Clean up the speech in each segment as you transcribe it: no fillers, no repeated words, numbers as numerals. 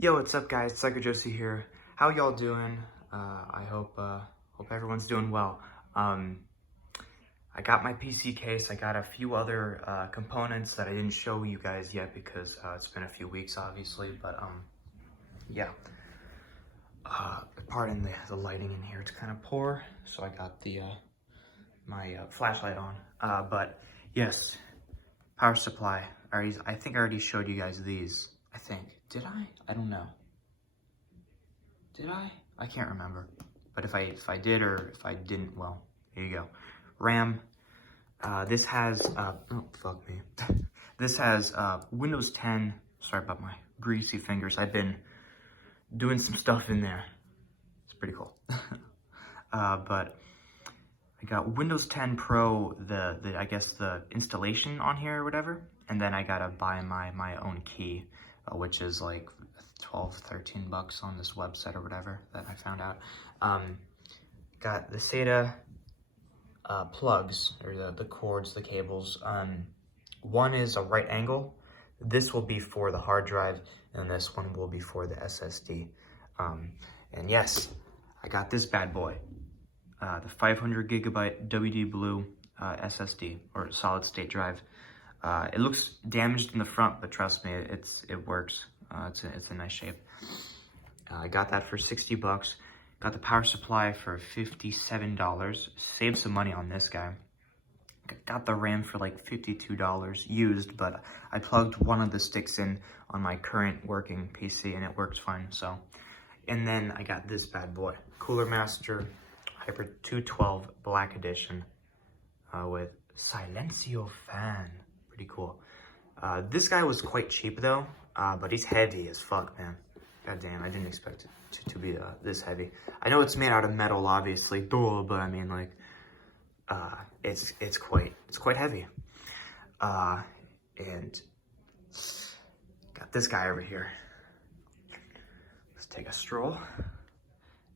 Yo, what's up, guys? Psycho Josie here. How y'all doing? I hope everyone's doing well. I got my PC case. I got a few other components that I didn't show you guys yet because it's been a few weeks, obviously. But yeah. Pardon the lighting in here. It's kind of poor, so I got the my flashlight on. But yes, power supply. I think I already showed you guys these. I think. Did I? I don't know. Did I? I can't remember. But if I did or if I didn't, well, here you go. RAM. This has, oh, fuck me. This has Windows 10. Sorry about my greasy fingers. I've been doing some stuff in there. It's pretty cool. But I got Windows 10 Pro, I guess the installation on here or whatever. And then I gotta buy my own key, which is like 12, 13 bucks on this website or whatever that I found out. Got the SATA plugs, or the cords, the cables. One is a right angle. This will be for the hard drive, and this one will be for the SSD. And yes, I got this bad boy, the 500 gigabyte WD Blue SSD, or solid state drive. It looks damaged in the front, but trust me, it works. It's a nice shape. I got that for 60 bucks. Got the power supply for $57. Saved some money on this guy. Got the RAM for like $52 used, but I plugged one of the sticks in on my current working PC and it works fine. So, and then I got this bad boy, Cooler Master Hyper 212 Black Edition with Silencio fan. Pretty cool. This guy was quite cheap though, but he's heavy as fuck, man. God damn, I didn't expect it to be this heavy. I know it's made out of metal, obviously, but I mean, like, it's quite heavy. And got this guy over here. Let's take a stroll.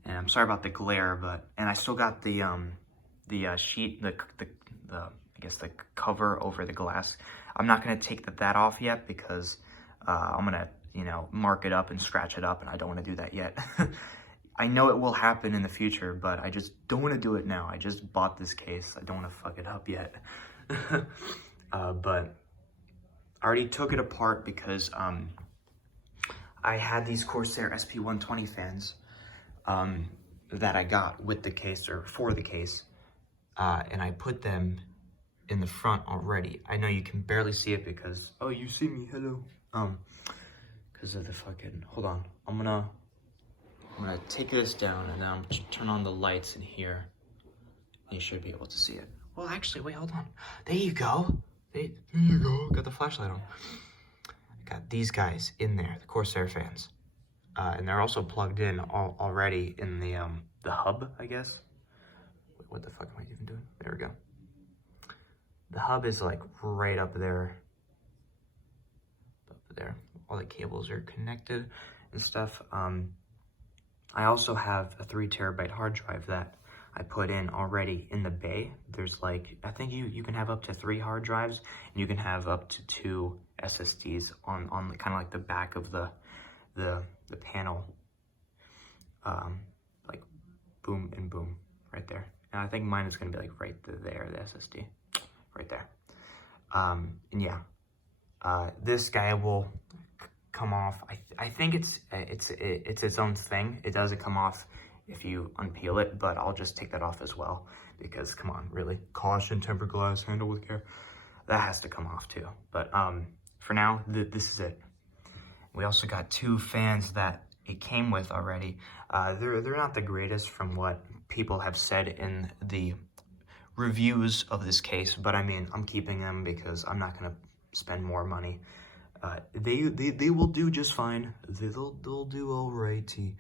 And I'm sorry about the glare, and I still got the sheet, the I guess the cover over the glass. I'm not gonna take that off yet because I'm gonna, mark it up and scratch it up, and I don't want to do that yet. I know it will happen in the future, but I just don't want to do it now. I just bought this case. I don't want to fuck it up yet. But I already took it apart because I had these Corsair SP120 fans that I got with the case, or for the case, and I put them in the front already. I know you can barely see it because, oh, you see me, hello. Because of the fucking, hold on. I'm gonna take this down and then I'm gonna turn on the lights in here. You should be able to see it. Well, actually, wait, hold on. There you go. There you go. Got the flashlight on. I got these guys in there, the Corsair fans. And they're also plugged in already in the hub, I guess. Wait, what the fuck am I even doing? There we go. The hub is like right up there. Up there. All the cables are connected and stuff. I also have a 3 terabyte hard drive that I put in already in the bay. There's like, I think you can have up to 3 hard drives, and you can have up to 2 SSDs on the kind of like the back of the panel. Like boom and boom right there. And I think mine is gonna be like right there, the SSD, right there. And yeah, this guy will come off. I think it's its own thing. It doesn't come off if you unpeel it, but I'll just take that off as well because, come on, really, caution, tempered glass, handle with care. That has to come off too. But for now, this is it. We also got 2 fans that it came with already. They're not the greatest from what people have said in the reviews of this case, but I mean, I'm keeping them because I'm not gonna spend more money. They will do just fine. They'll do alrighty.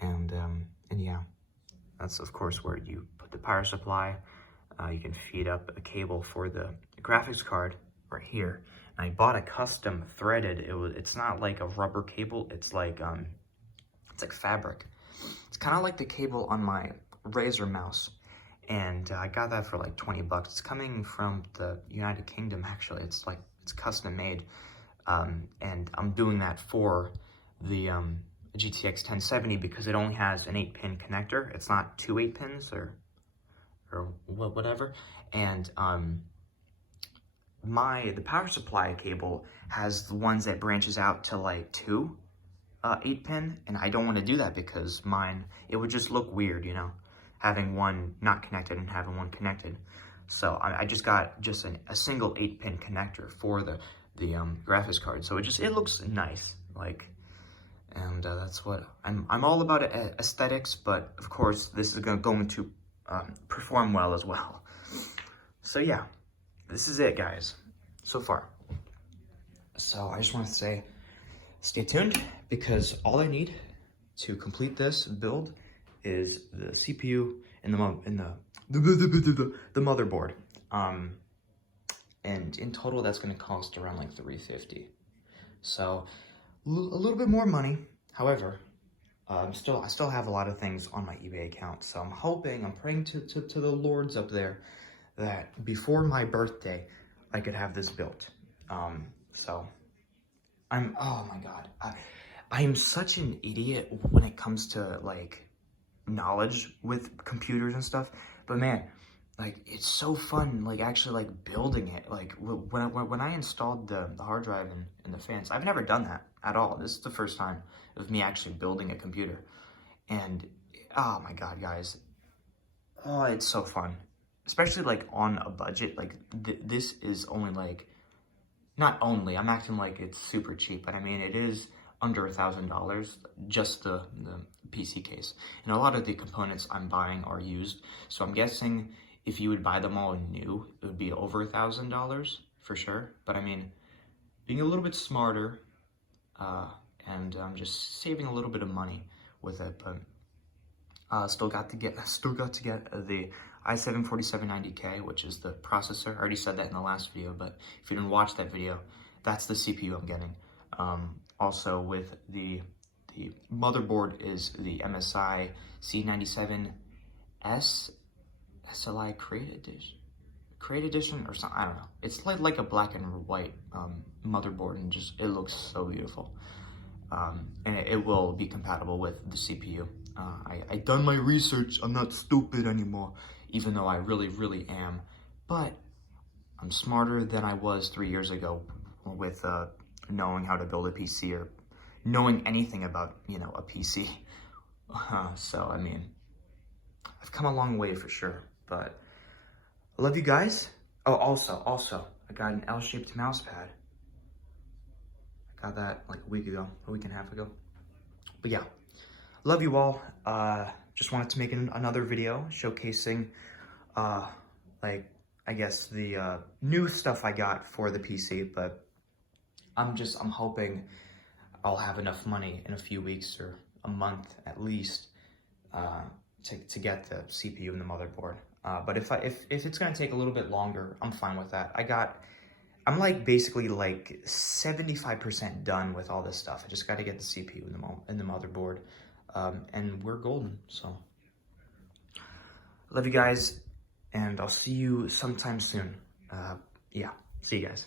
And yeah, that's of course where you put the power supply. You can feed up a cable for the graphics card right here. And I bought a custom threaded. It's not like a rubber cable. It's like fabric. It's kind of like the cable on my Razer mouse. And I got that for like 20 bucks. It's coming from the United Kingdom, actually. It's custom made. And I'm doing that for the GTX 1070 because it only has an 8-pin connector. It's not 2 8-pins or whatever. And the power supply cable has the ones that branches out to like 2 8-pin, and I don't want to do that because mine, it would just look weird, you know, having one not connected and having one connected. So I just got a single 8-pin connector for the graphics card. So it looks nice, like, and that's what I'm all about aesthetics, but of course this is going to perform well as well. So yeah, this is it, guys, so far. So I just want to say, stay tuned, because all I need to complete this build is the CPU and the motherboard. And in total, that's going to cost around like $350. So a little bit more money. However, I still have a lot of things on my eBay account. So I'm praying to the lords up there that before my birthday, I could have this built. So oh my God, I am such an idiot when it comes to like knowledge with computers and stuff. But man, like, it's so fun, like, actually, like, building it. Like, when I installed the hard drive and the fans, I've never done that at all. This is the first time of me actually building a computer. And, oh my God, guys. Oh, it's so fun. Especially, like, on a budget. Like, this is only, like, not only, I'm acting like it's super cheap, but I mean, it is under $1,000, just the PC case. And a lot of the components I'm buying are used. So I'm guessing if you would buy them all new, it would be over $1,000 for sure. But I mean, being a little bit smarter, and just saving a little bit of money with it. But still got to get the i7-4790K, which is the processor. I already said that in the last video, but if you didn't watch that video, that's the CPU I'm getting. Also with the motherboard is the MSI C97S SLI Create Edition or something, I don't know. It's like a black and white motherboard, and just, it looks so beautiful. And it will be compatible with the CPU. I done my research, I'm not stupid anymore, even though I really am. But I'm smarter than I was 3 years ago with knowing how to build a PC or knowing anything about, you know, a PC. So, I mean, I've come a long way for sure, but I love you guys. Oh, also, I got an L-shaped mouse pad. I got that like a week and a half ago. But yeah, love you all. Just wanted to make another video showcasing, like, I guess the new stuff I got for the PC, but I'm hoping I'll have enough money in a few weeks or a month at least to get the CPU and the motherboard. But if it's gonna take a little bit longer, I'm fine with that. I'm like basically like 75% done with all this stuff. I just got to get the CPU and the motherboard, and we're golden. So love you guys, and I'll see you sometime soon. Yeah, see you guys.